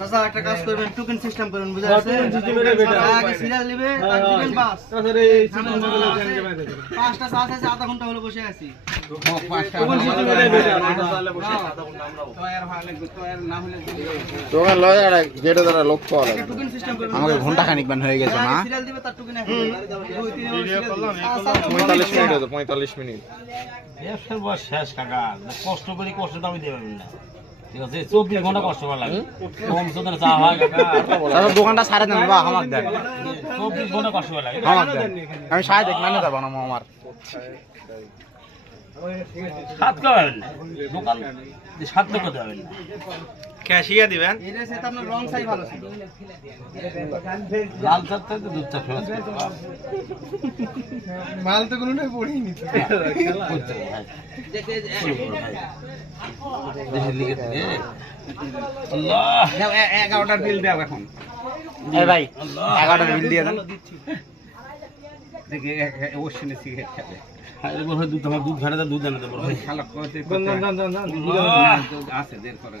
চাচা একটা কাজ করবেন টুকেন সিস্টেম করুন বুঝা হ্যাঁ, আছে better। আগে সিরিয়াল দিবেন পাস তাছাড়া এই সিস্টেমগুলো জ্যাম জ্যাম পাঁচটা চাষ আছে আধা ঘণ্টা হলো বসে আছি। আমাকে ঘণ্টা খানিক বান হয়ে গেছে না সিরিয়াল দিবে তার টুকেন এখন দুই তিন ভিডিও করলাম পঁয়তাল্লিশ মিনিট পঁয়তাল্লিশ মিনিট শেষ কাকা। কষ্ট করি কষ্টটা আমি দেবেন না। হয় দোকানটা সাড়ে দেন বা আমার দেন। চব্বিশ ঘণ্টা কষ্ট লাগে। আমার দেন। আমি সাড়ে দেখ মানে যাব না আমার। সাত কে না। দোকান সাত করতে পারবেন না। ক্যাশিয়া দিবেন? লাল চার থেকে দুধ চা ফেরত মাল তো কোনো দেশের থেকে। এগারোটার বিল দেও এখন। এই ভাই এগারোটার বিল দিয়ে দেন। সিগারেট খাবে। দুধ আমার দুধ ঘাটে দুধ আছে দের করে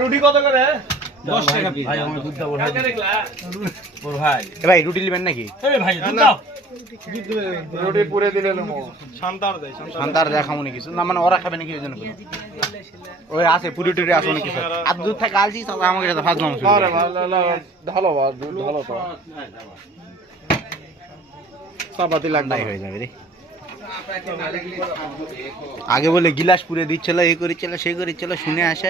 রুটি কত করে? ভাই আমার দুধ দাও ভাই। বড় ভাই। এ ভাই রুটি নেবেন নাকি? ভাই দুধ দাও। রুটি পুরে দিলে শান্তার দেয় নাকি? না মানে ওরা খাবে নাকি ওই জন্য ওই আছে পুরি টুরি আসো নাকি আর দুধ থেকে আলছি আমাকে ভালো তো। চাপাতি নাই হয়ে যাবে রে। আগে বলে গিলাস পুরে দিচ্ছিল এই করেছিল সে করেছিল শুনে আসে।